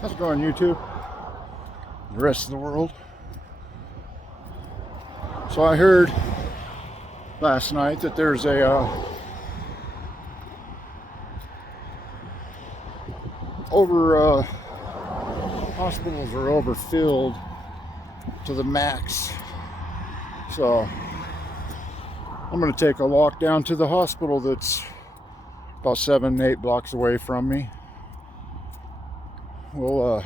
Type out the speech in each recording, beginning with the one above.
How's it going, YouTube? The rest of the world. So I heard last night that there's a hospitals are overfilled to the max. So I'm going to take a walk down to the hospital that's about 7-8 blocks away from me. We'll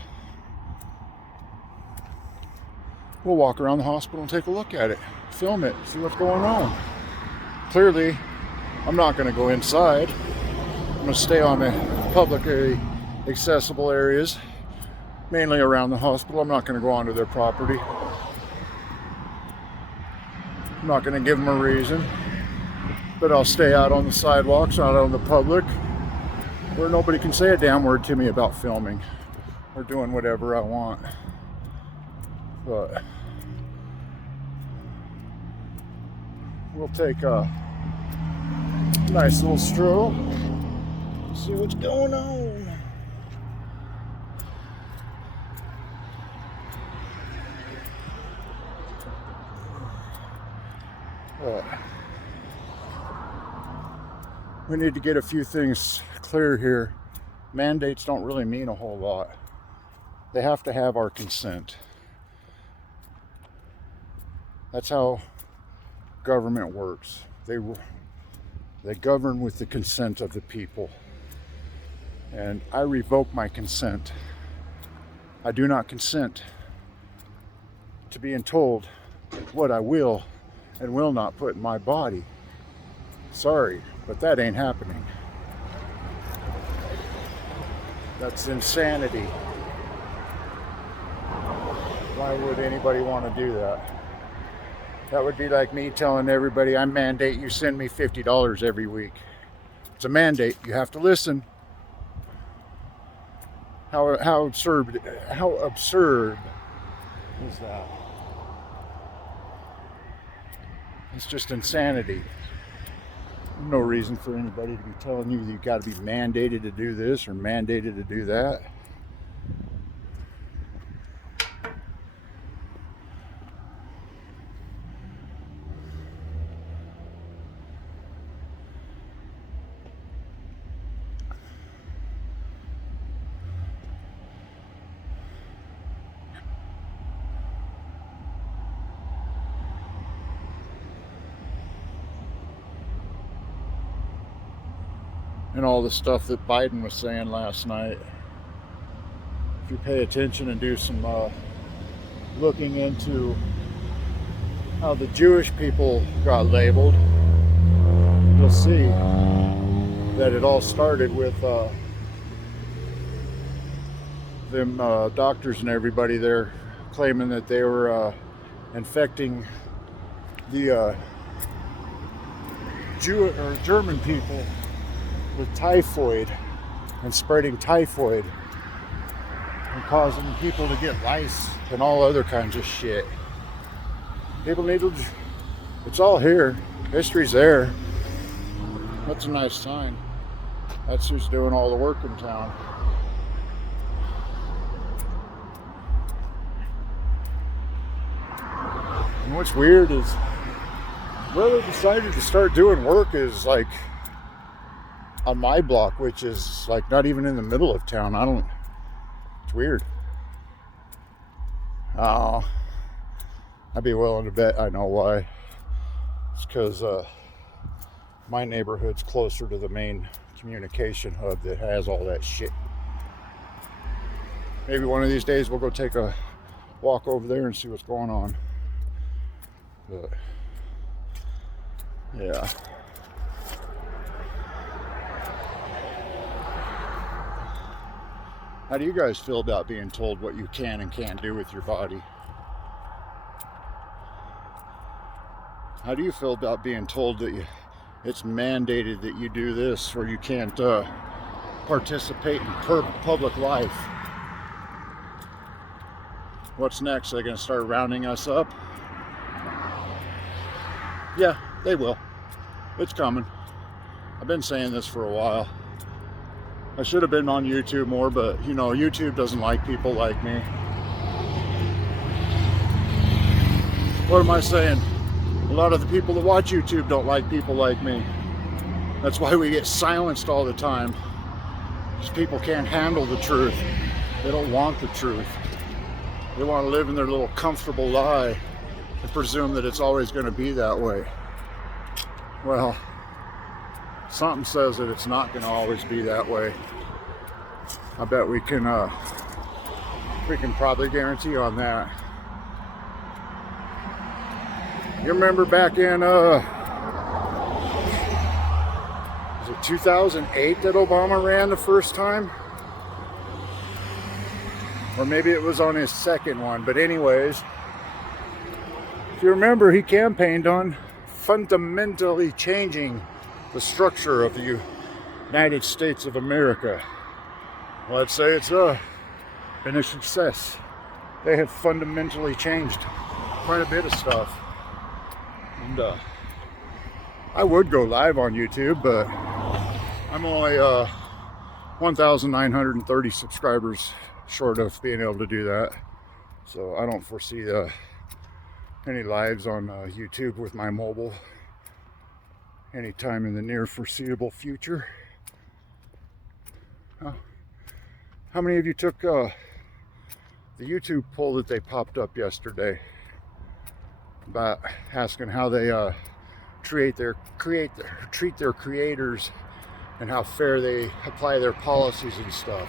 walk around the hospital and take a look at it, film it, see what's going on. Clearly, I'm not going to go inside. I'm going to stay on the publicly accessible areas, mainly around the hospital. I'm not going to go onto their property. I'm not going to give them a reason, but I'll stay out on the sidewalks, out on the public, where nobody can say a damn word to me about filming or doing whatever I want. But we'll take a nice little stroll, see what's going on. We need to get a few things clear here. Mandates don't really mean a whole lot. They have to have our consent. That's how government works. They govern with the consent of the people. And I revoke my consent. I do not consent to being told what I will and will not put in my body. Sorry, but that ain't happening. That's insanity. Why would anybody want to do that? That would be like me telling everybody, I mandate you send me $50 every week. It's a mandate. You have to listen. How absurd is that? It's just insanity. No reason for anybody to be telling you that you've got to be mandated to do this or mandated to do that. And all the stuff that Biden was saying last night. If you pay attention and do some looking into how the Jewish people got labeled, you'll see that it all started with them doctors and everybody there claiming that they were infecting the German people with typhoid and spreading typhoid and causing people to get lice and all other kinds of shit. People need to, it's all here. History's there. That's a nice sign. That's who's doing all the work in town. And what's weird is where they decided to start doing work is like on my block, which is like not even in the middle of town. It's weird. I'd be willing to bet I know why. It's because my neighborhood's closer to the main communication hub that has all that shit. Maybe one of these days we'll go take a walk over there and see what's going on. But yeah. How do you guys feel about being told what you can and can't do with your body? How do you feel about being told that it's mandated that you do this or you can't participate in public life? What's next? Are they going to start rounding us up? Yeah, they will. It's coming. I've been saying this for a while. I should have been on YouTube more, but you know, YouTube doesn't like people like me. What am I saying? A lot of the people that watch YouTube don't like people like me. That's why we get silenced all the time. Because people can't handle the truth. They don't want the truth. They want to live in their little comfortable lie and presume that it's always going to be that way. Well, something says that it's not going to always be that way. I bet we can probably guarantee on that. You remember back in was it 2008 that Obama ran the first time? Or maybe it was on his second one. But anyways, if you remember, he campaigned on fundamentally changing the structure of the United States of America. Well, I'd say it's been a success. They have fundamentally changed quite a bit of stuff. And I would go live on YouTube, but I'm only 1,930 subscribers short of being able to do that. So I don't foresee any lives on YouTube with my mobile anytime in the near foreseeable future. How many of you took the YouTube poll that they popped up yesterday about asking how they treat their creators and how fair they apply their policies and stuff?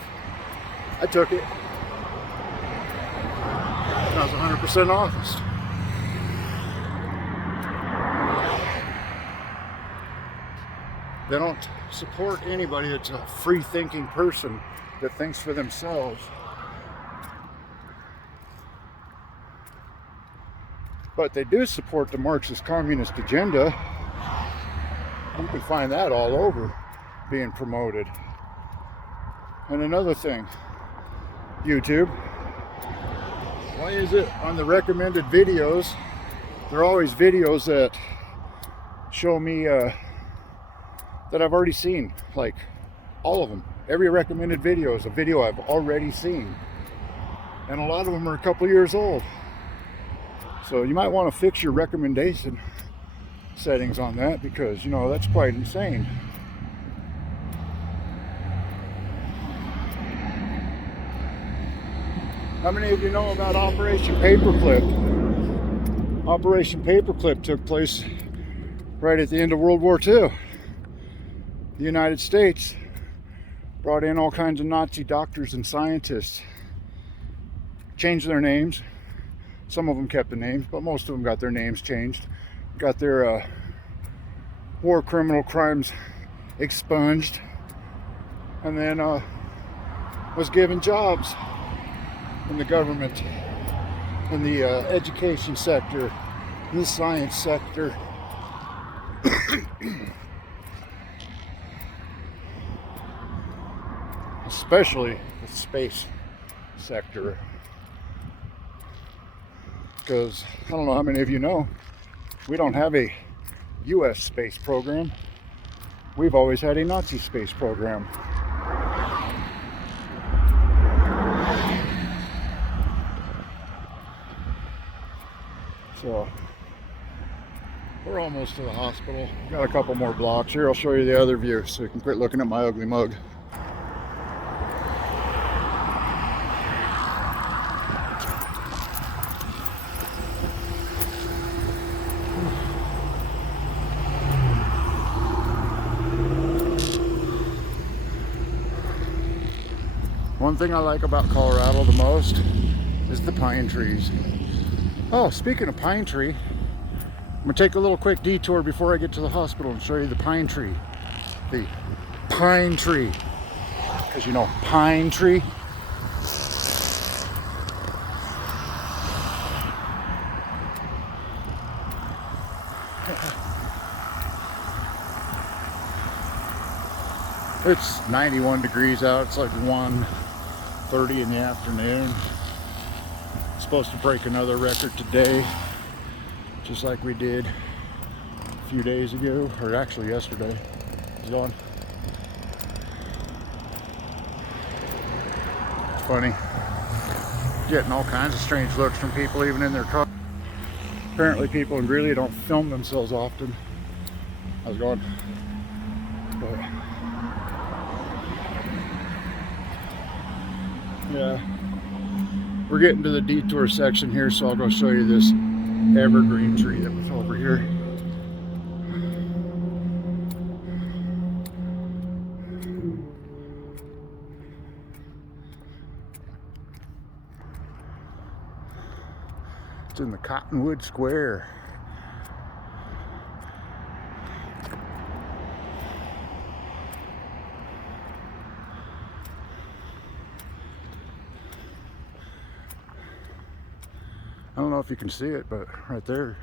I took it. I was 100% honest. They don't support anybody that's a free-thinking person that thinks for themselves. But they do support the Marxist communist agenda. You can find that all over being promoted. And another thing, YouTube, why is it on the recommended videos, there are always videos that show me that I've already seen, like all of them. Every recommended video is a video I've already seen. And a lot of them are a couple years old. So you might want to fix your recommendation settings on that, because, you know, that's quite insane. How many of you know about Operation Paperclip? Operation Paperclip took place right at the end of World War II. The United States brought in all kinds of Nazi doctors and scientists, changed their names. Some of them kept the names, but most of them got their names changed, got their war criminal crimes expunged, and then was given jobs in the government, in the education sector, in the science sector. Especially the space sector. Because I don't know how many of you know, we don't have a US space program. We've always had a Nazi space program. So we're almost to the hospital. Got a couple more blocks here. I'll show you the other view so you can quit looking at my ugly mug. One thing I like about Colorado the most is the pine trees. Oh, speaking of pine tree, I'm gonna take a little quick detour before I get to the hospital and show you the pine tree. The pine tree. Because you know, pine tree. It's 91 degrees out. It's like 1:30 in the afternoon. It's supposed to break another record today, just like we did a few days ago, or actually yesterday. It's gone. funny. Getting all kinds of strange looks from people even in their car. Apparently people in Greeley don't film themselves often. How's it going? But, yeah. We're getting to the detour section here, so I'll go show you this evergreen tree that was over here. It's in the Cottonwood Square. I don't know if you can see it, but right there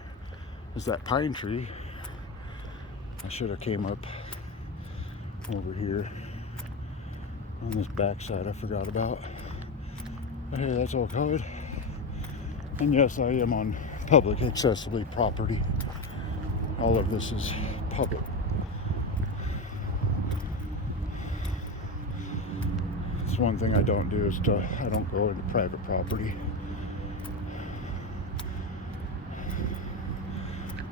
is that pine tree. I should have came up over here on this backside I forgot about. But hey, that's all good. And yes, I am on public accessible property. All of this is public. It's one thing I don't do is I don't go into private property.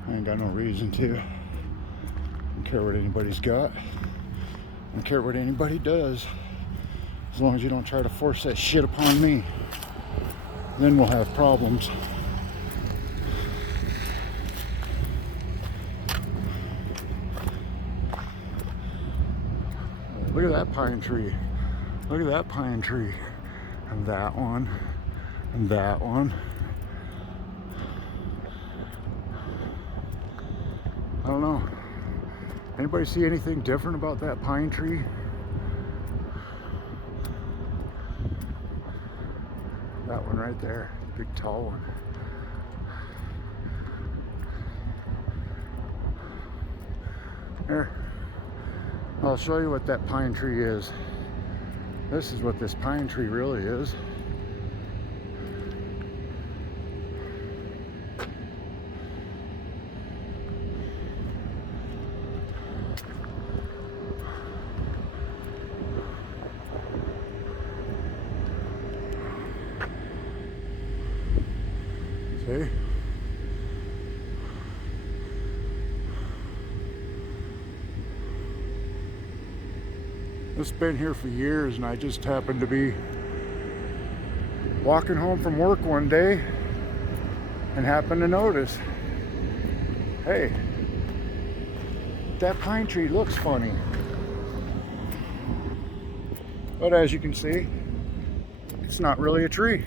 I ain't got no reason to. I don't care what anybody's got. I don't care what anybody does. As long as you don't try to force that shit upon me. Then we'll have problems. Look at that pine tree. Look at that pine tree. And that one. And that one. I don't know. Anybody see anything different about that pine tree? That one right there, big tall one. There. I'll show you what that pine tree is. This is what this pine tree really is. See? It's been here for years, and I just happened to be walking home from work one day and happened to notice, hey, that pine tree looks funny. But as you can see, it's not really a tree.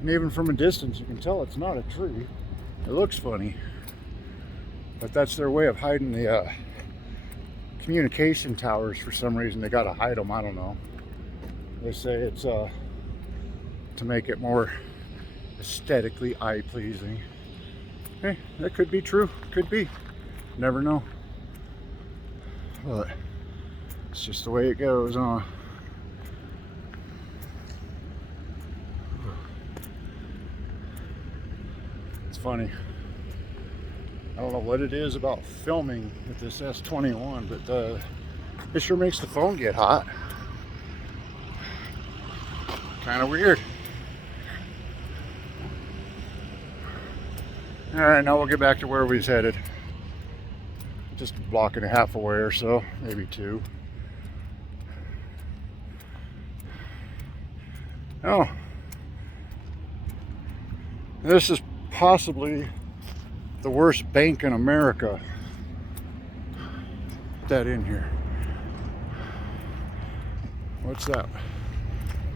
And even from a distance, you can tell it's not a tree. It looks funny. But that's their way of hiding the communication towers. For some reason, they gotta hide them. I don't know. They say it's to make it more aesthetically eye-pleasing. Hey, that could be true. Could be. Never know. But it's just the way it goes, huh? It's funny. I don't know what it is about filming with this S21, but it sure makes the phone get hot. Kind of weird. All right, now we'll get back to where we was headed. Just a block and a half away or so, maybe two. Oh, this is possibly the worst bank in America. Put that in here. What's that?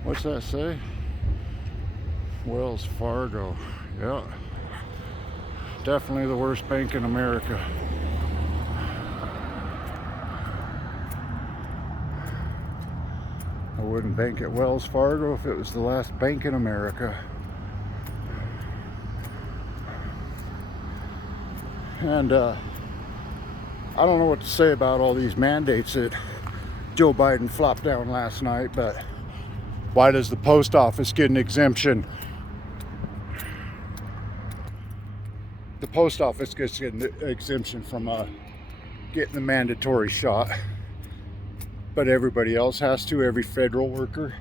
What's that say? Wells Fargo. Yeah. Definitely the worst bank in America. I wouldn't bank at Wells Fargo if it was the last bank in America. And I don't know what to say about all these mandates that Joe Biden flopped down last night, but why does the post office get an exemption? The post office gets an exemption from getting the mandatory shot, but everybody else has to. Every federal worker,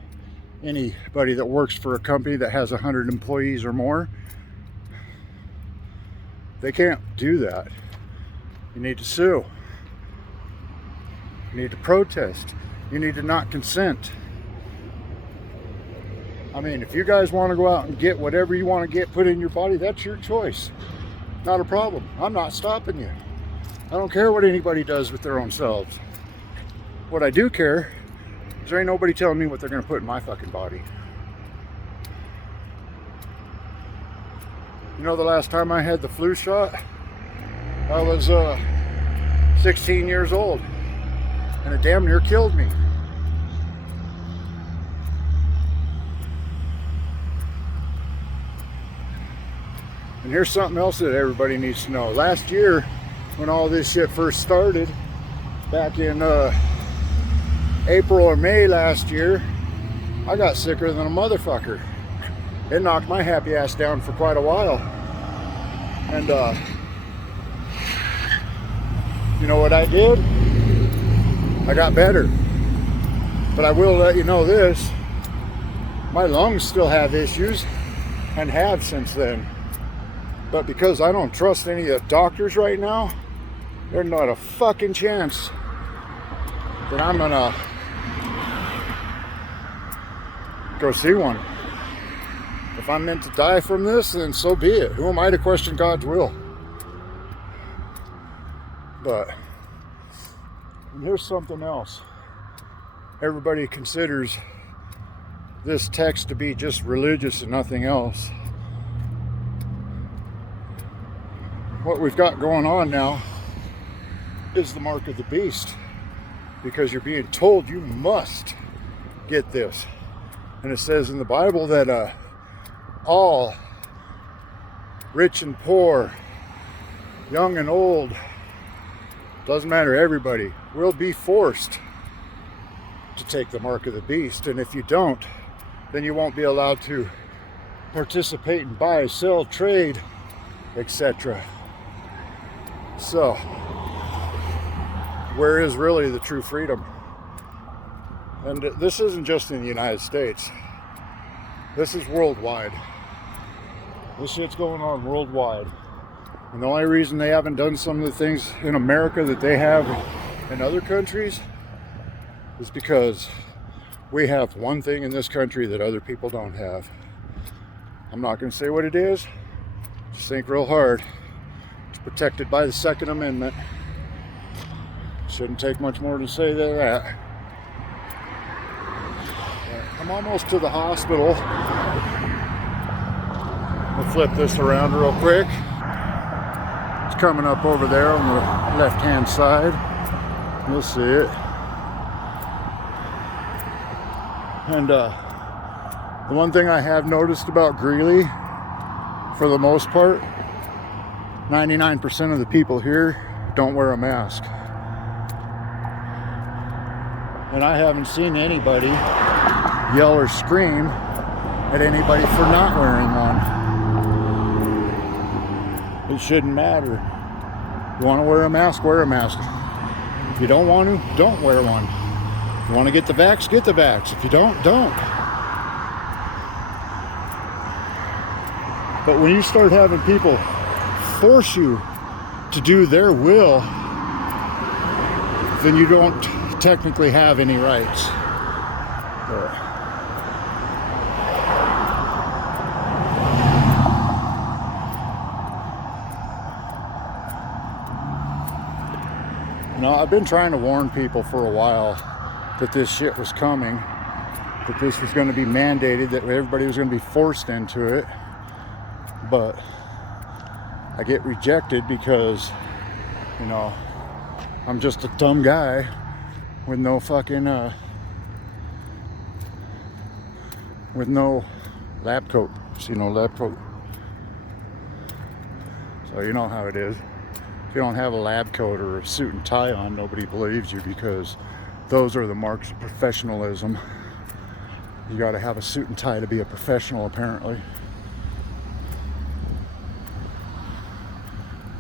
anybody that works for a company that has 100 employees or more, they can't do that. You need to sue. You need to protest. You need to not consent. I mean, if you guys want to go out and get whatever you want to get put in your body, that's your choice. Not a problem. I'm not stopping you. I don't care what anybody does with their own selves. What I do care is there ain't nobody telling me what they're going to put in my fucking body. You know, the last time I had the flu shot, I was 16 years old, and it damn near killed me. And here's something else that everybody needs to know. Last year, when all this shit first started, back in April or May last year, I got sicker than a motherfucker. It knocked my happy ass down for quite a while. And you know what I did? I got better. But I will let you know this, my lungs still have issues, and have since then. But because I don't trust any of the doctors right now, there's not a fucking chance that I'm gonna go see one. If I'm meant to die from this, then so be it. Who am I to question God's will? But and here's something else. Everybody considers this text to be just religious and nothing else. What we've got going on now is the mark of the beast, because you're being told you must get this. And it says in the Bible that all, rich and poor, young and old, doesn't matter, everybody will be forced to take the mark of the beast. And if you don't, then you won't be allowed to participate and buy, sell, trade, etc. So, where is really the true freedom? And this isn't just in the United States. This is worldwide. This shit's going on worldwide. And the only reason they haven't done some of the things in America that they have in other countries is because we have one thing in this country that other people don't have. I'm not going to say what it is. Just think real hard. It's protected by the Second Amendment. Shouldn't take much more to say than that. I'm almost to the hospital. We'll flip this around real quick. It's coming up over there on the left-hand side. You'll see it. And the one thing I have noticed about Greeley, for the most part, 99% of the people here don't wear a mask. And I haven't seen anybody yell or scream at anybody for not wearing one. It shouldn't matter. You want to wear a mask, wear a mask. If you don't want to, don't wear one. If you want to get the vax, get the vax. If you don't, don't. But when you start having people force you to do their will, then you don't technically have any rights. You know, I've been trying to warn people for a while that this shit was coming, that this was going to be mandated, that everybody was going to be forced into it. But I get rejected because, you know, I'm just a dumb guy with no fucking, with no lab coat. See, no lab coat. So you know how it is. If you don't have a lab coat or a suit and tie on, nobody believes you, because those are the marks of professionalism. You got to have a suit and tie to be a professional, apparently.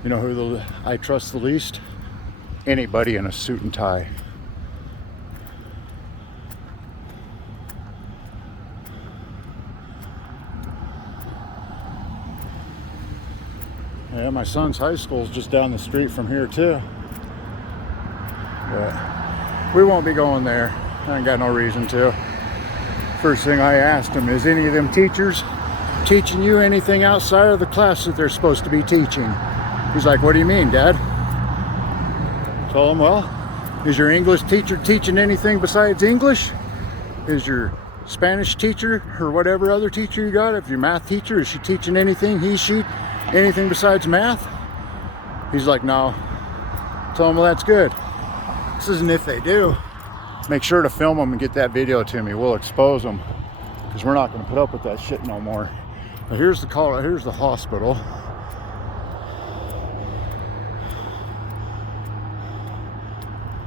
You know who I trust the least? Anybody in a suit and tie. Yeah, my son's high school's just down the street from here too. But we won't be going there. I ain't got no reason to. First thing I asked him, is any of them teachers teaching you anything outside of the class that they're supposed to be teaching? He's like, what do you mean, Dad? Told him, well, is your English teacher teaching anything besides English? Is your Spanish teacher or whatever other teacher you got, if your math teacher, is she teaching anything, anything besides math? He's like, no. Tell him, well, that's good. This isn't if they do. Make sure to film them and get that video to me. We'll expose them because we're not going to put up with that shit no more. Now here's the hospital.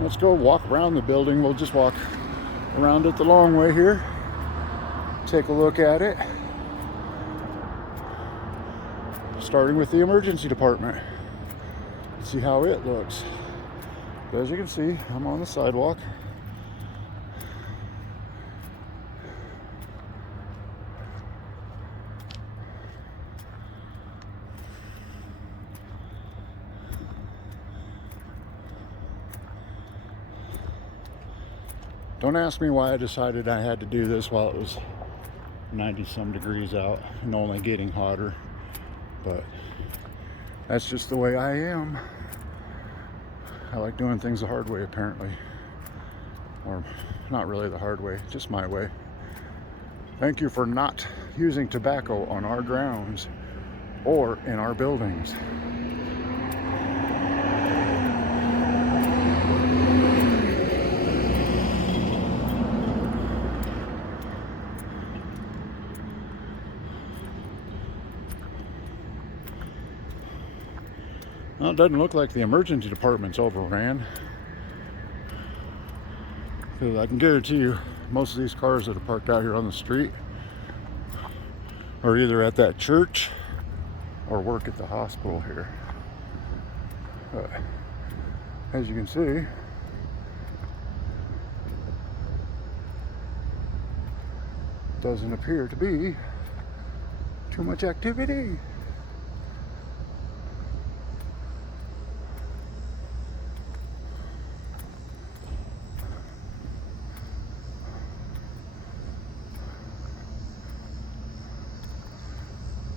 Let's go walk around the building. We'll just walk around it the long way here. Take a look at it. Starting with the emergency department. See how it looks. But as you can see, I'm on the sidewalk. Don't ask me why I decided I had to do this while it was 90 some degrees out and only getting hotter, but that's just the way I am. I like doing things the hard way, apparently. Or not really the hard way, just my way. Thank you for not using tobacco on our grounds or in our buildings. Well, it doesn't look like the emergency department's overran. Because I can guarantee you, most of these cars that are parked out here on the street are either at that church or work at the hospital here. But as you can see, doesn't appear to be too much activity.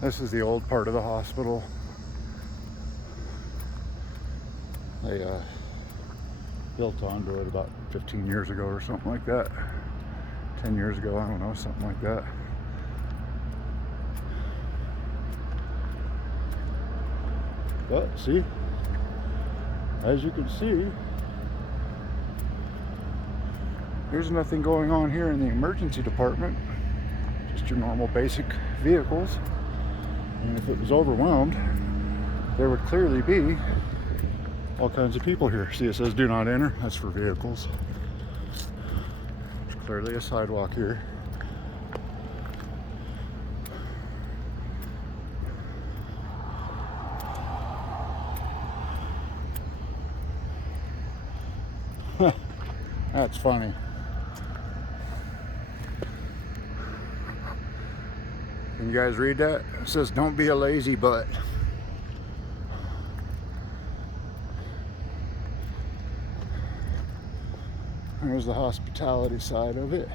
This is the old part of the hospital. They built onto it about 15 years ago or something like that. 10 years ago, I don't know, something like that. But see, as you can see, there's nothing going on here in the emergency department. Just your normal basic vehicles. And if it was overwhelmed, there would clearly be all kinds of people here. See, it says do not enter. That's for vehicles. There's clearly a sidewalk here. That's funny. Can you guys read that? It says, don't be a lazy butt. There's the hospitality side of it.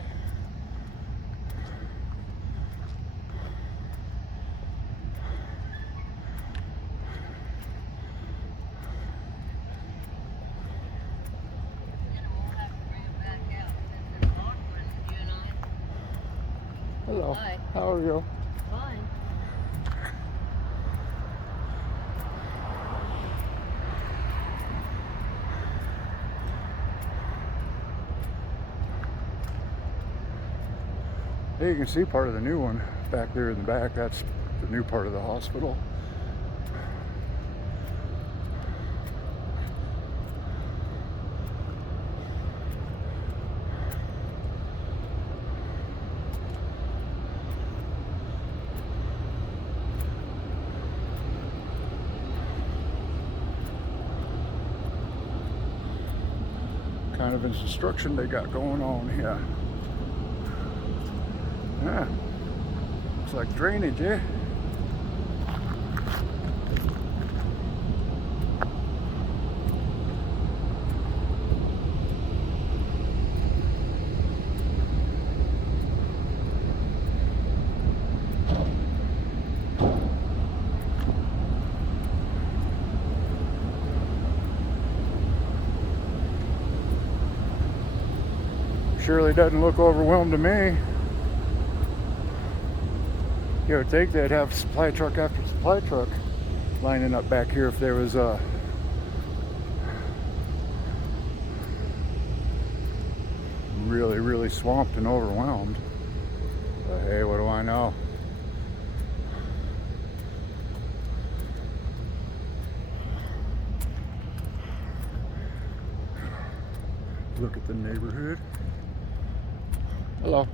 Hello. Hi. How are you? Fine. Hey, you can see part of the new one back there in the back. That's the new part of the hospital. Kind of construction they got going on here. Yeah, looks like drainage, eh? surely doesn't look overwhelmed to me. You would think they'd have supply truck after supply truck lining up back here if there was really swamped and overwhelmed. But hey, what do I know? Look at the neighborhood. Hello.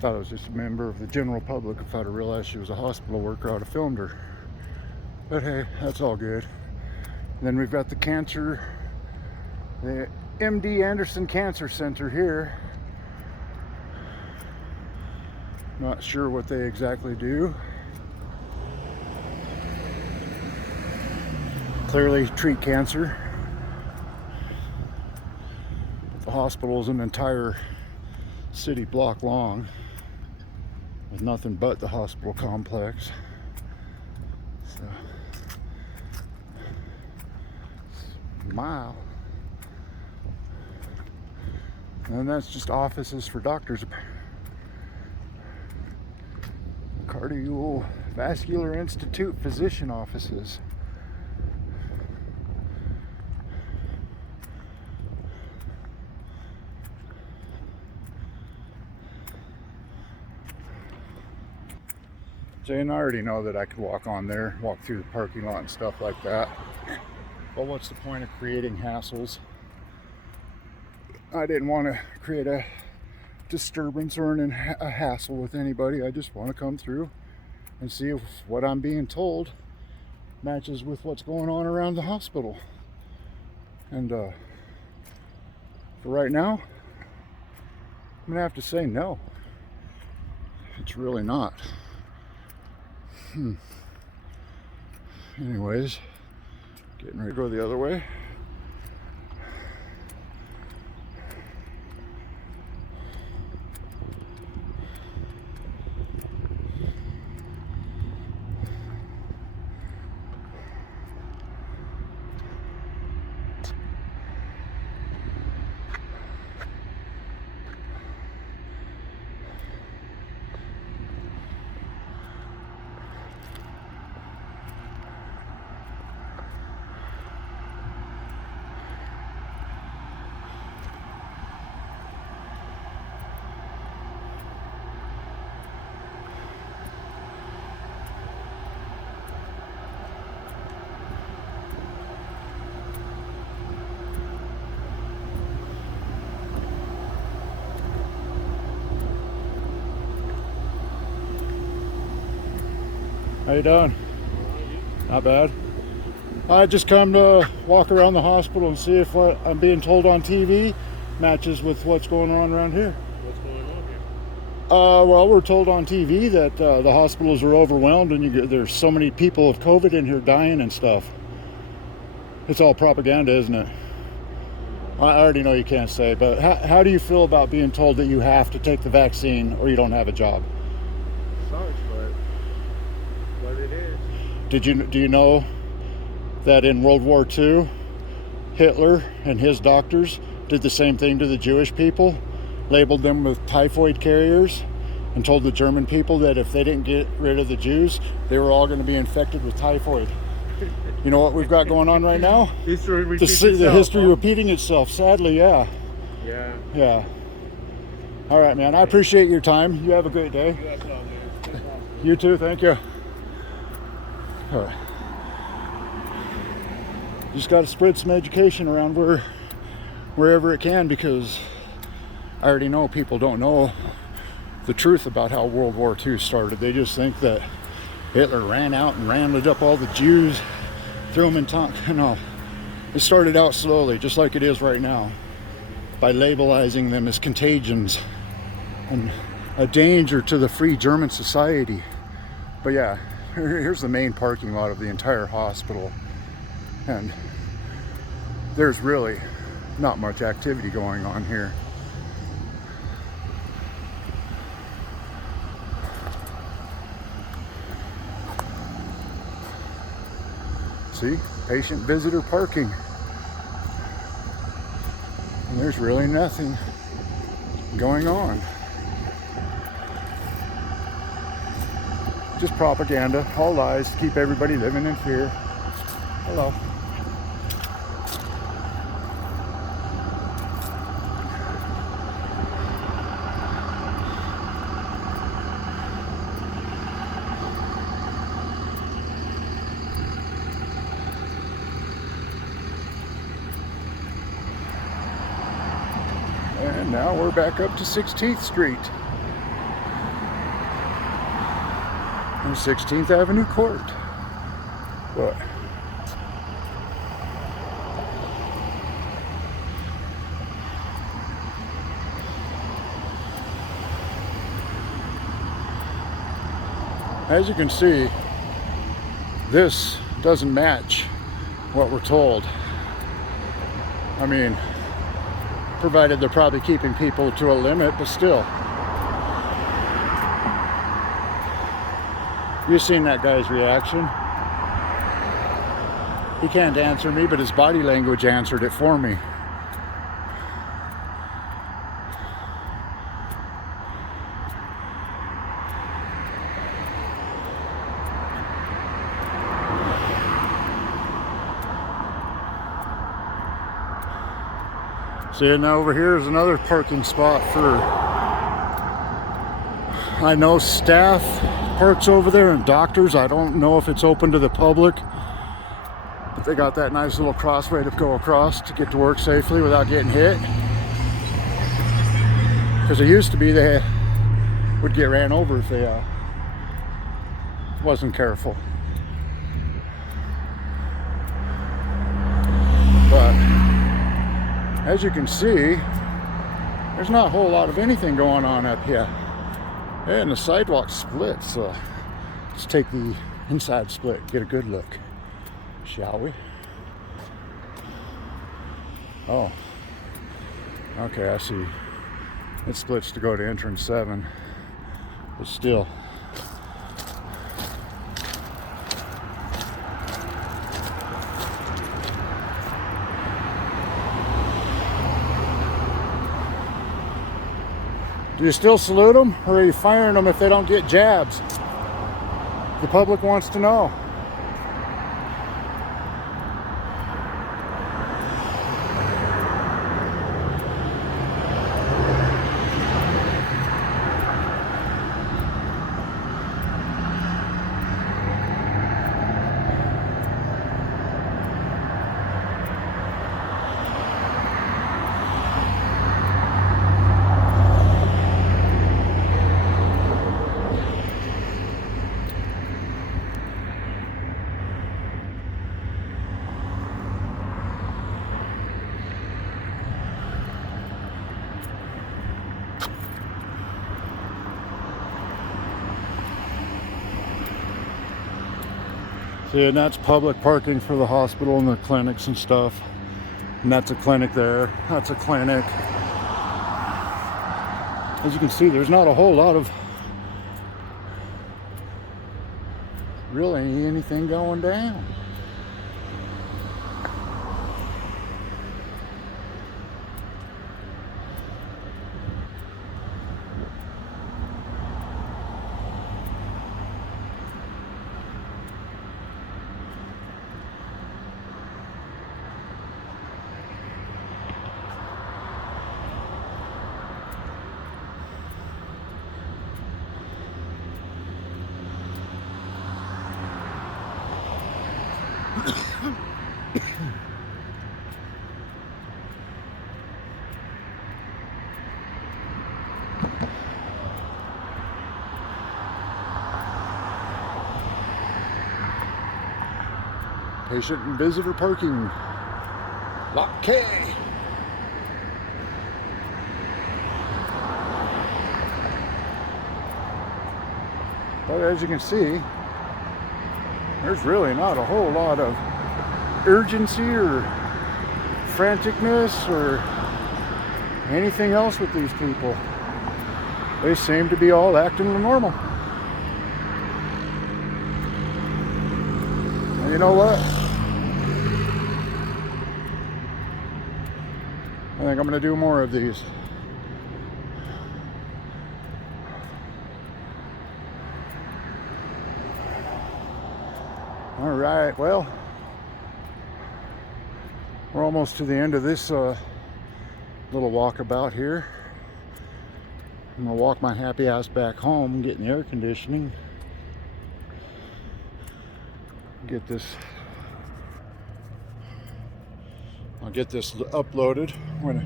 Thought it was just a member of the general public. If I'd have realized she was a hospital worker, I'd have filmed her. But hey, that's all good. And then we've got the MD Anderson Cancer Center here. Not sure what they exactly do. Clearly treat cancer. The hospital is an entire city block long with nothing but the hospital complex. So, a mile. And that's just offices for doctors. Cardiovascular Institute physician offices. Jay and I already know that I could walk on there, walk through the parking lot and stuff like that. But what's the point of creating hassles? I didn't want to create a disturbance or a hassle with anybody. I just want to come through and see if what I'm being told matches with what's going on around the hospital. And for right now, I'm gonna have to say no. It's really not. Anyways, getting ready to go the other way. How you doing? Not bad. I just come to walk around the hospital and see if what I'm being told on TV matches with what's going on around here. What's going on here? Well, we're told on TV that the hospitals are overwhelmed and there's so many people of COVID in here dying and stuff. It's all propaganda, isn't it? I already know you can't say, but how do you feel about being told that you have to take the vaccine or you don't have a job? Sucks, but what it is. Do you know that in World War II, Hitler and his doctors did the same thing to the Jewish people, labeled them with typhoid carriers, and told the German people that if they didn't get rid of the Jews, they were all going to be infected with typhoid. You know what we've got going on right now? The history repeating itself, sadly, yeah. Yeah. Yeah. All right, man. I appreciate your time. You have a great day. You as well, man. You too. Thank you. All right. Just got to spread some education around wherever it can, because I already know people don't know the truth about how World War II started. They just think that Hitler ran out and rounded up all the Jews, threw them in tank. No, it started out slowly, just like it is right now, by labelizing them as contagions and a danger to the free German society. But yeah, here's the main parking lot of the entire hospital, and there's really not much activity going on here. See, patient visitor parking. And there's really nothing going on. Just propaganda, all lies, to keep everybody living in fear. Hello. And now we're back up to 16th Street. And 16th Avenue Court. But as you can see, this doesn't match what we're told. I mean, provided they're probably keeping people to a limit, but still. You've seen that guy's reaction. He can't answer me, but his body language answered it for me. See, now over here is another parking spot for, I know, staff parks over there and doctors. I don't know if it's open to the public, but they got that nice little crossway to go across to get to work safely without getting hit. Because it used to be they would get ran over if they wasn't careful. But as you can see, there's not a whole lot of anything going on up here. And the sidewalk split, so let's take the inside split, get a good look, shall we? Oh, okay, I see. It splits to go to entrance 7, but still. Do you still salute them, or are you firing them if they don't get jabs? The public wants to know. See, and that's public parking for the hospital and the clinics and stuff. And that's a clinic there. That's a clinic. As you can see, there's not a whole lot of really anything going down. Patient and visitor parking. Lot K. But as you can see, there's really not a whole lot of urgency or franticness or anything else with these people. They seem to be all acting normal. And you know what? I think I'm going to do more of these. All right, well, we're almost to the end of this little walkabout here. I'm gonna walk my happy ass back home and get in the air conditioning. I'll get this uploaded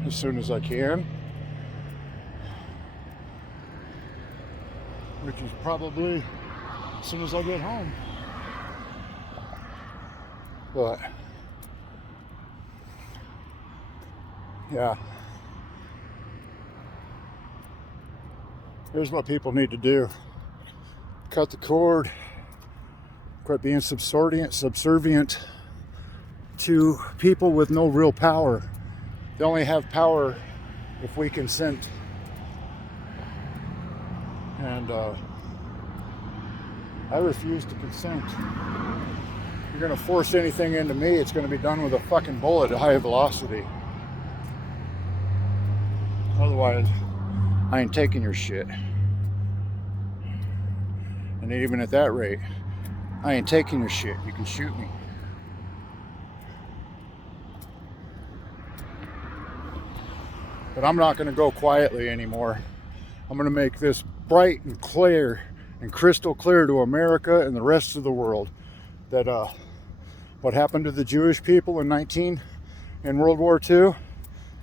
as soon as I can, which is probably as soon as I get home. But yeah, here's what people need to do: cut the cord, quit being subservient to people with no real power. They only have power if we consent. And I refuse to consent. If you're gonna force anything into me, it's gonna be done with a fucking bullet at high velocity. Otherwise, I ain't taking your shit. And even at that rate, I ain't taking your shit. You can shoot me. But I'm not gonna go quietly anymore. I'm gonna make this bright and clear and crystal clear to America and the rest of the world that what happened to the Jewish people in World War II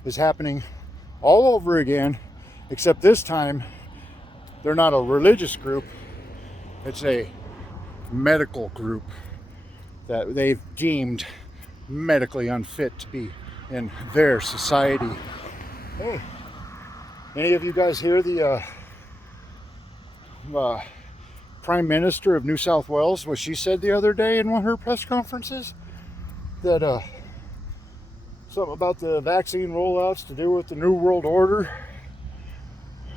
is happening all over again, except this time they're not a religious group, it's a medical group that they've deemed medically unfit to be in their society. Hey, any of you guys hear the Prime Minister of New South Wales, what she said the other day in one of her press conferences? That something about the vaccine rollouts to do with the New World Order.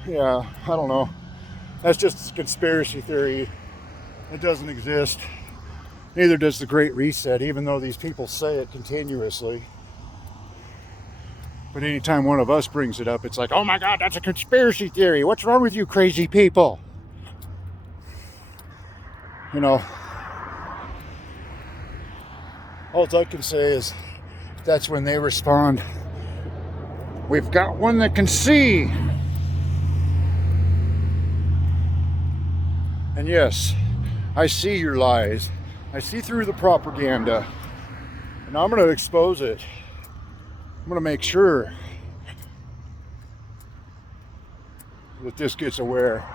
Yeah, I don't know. That's just a conspiracy theory. It doesn't exist. Neither does the Great Reset, even though these people say it continuously. But anytime one of us brings it up, it's like, oh my God, that's a conspiracy theory. What's wrong with you crazy people? You know, all I can say is that's when they respond, we've got one that can see. And yes, I see your lies. I see through the propaganda. And I'm going to expose it. I'm going to make sure that this gets aware.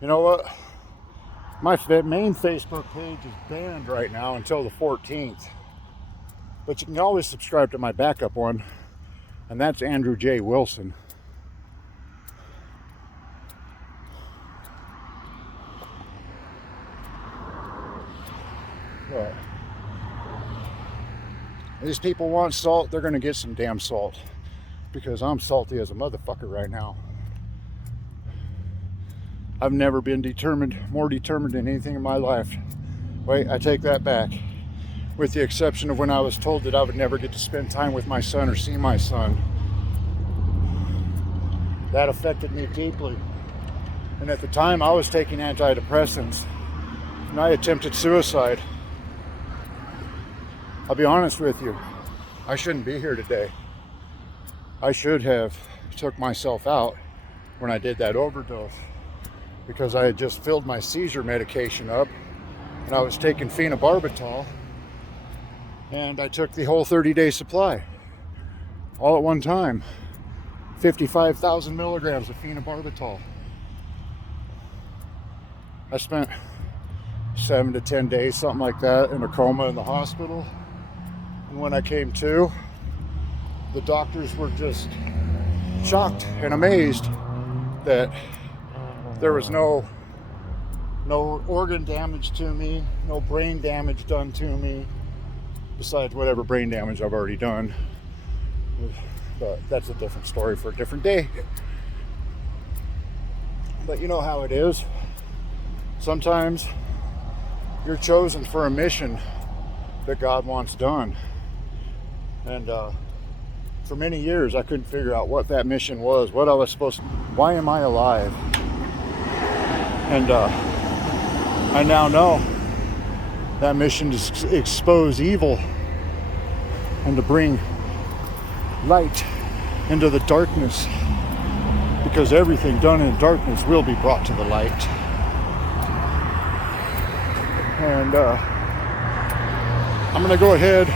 You know what? My main Facebook page is banned right now until the 14th. But you can always subscribe to my backup one, and that's Andrew J. Wilson. But these people want salt, they're going to get some damn salt. Because I'm salty as a motherfucker right now. I've never been more determined in anything in my life. Wait, I take that back. With the exception of when I was told that I would never get to spend time with my son or see my son. That affected me deeply. And at the time I was taking antidepressants and I attempted suicide. I'll be honest with you, I shouldn't be here today. I should have took myself out when I did that overdose, because I had just filled my seizure medication up and I was taking phenobarbital, and I took the whole 30-day supply all at one time. 55,000 milligrams of phenobarbital. I spent 7 to 10 days, something like that, in a coma in the hospital. And when I came to, the doctors were just shocked and amazed that there was no organ damage to me, no brain damage done to me, besides whatever brain damage I've already done. But that's a different story for a different day. But you know how it is. Sometimes you're chosen for a mission that God wants done. And for many years, I couldn't figure out what that mission was, what I was supposed to, why am I alive? And I now know that mission is to expose evil and to bring light into the darkness, because everything done in darkness will be brought to the light. And I'm going to go ahead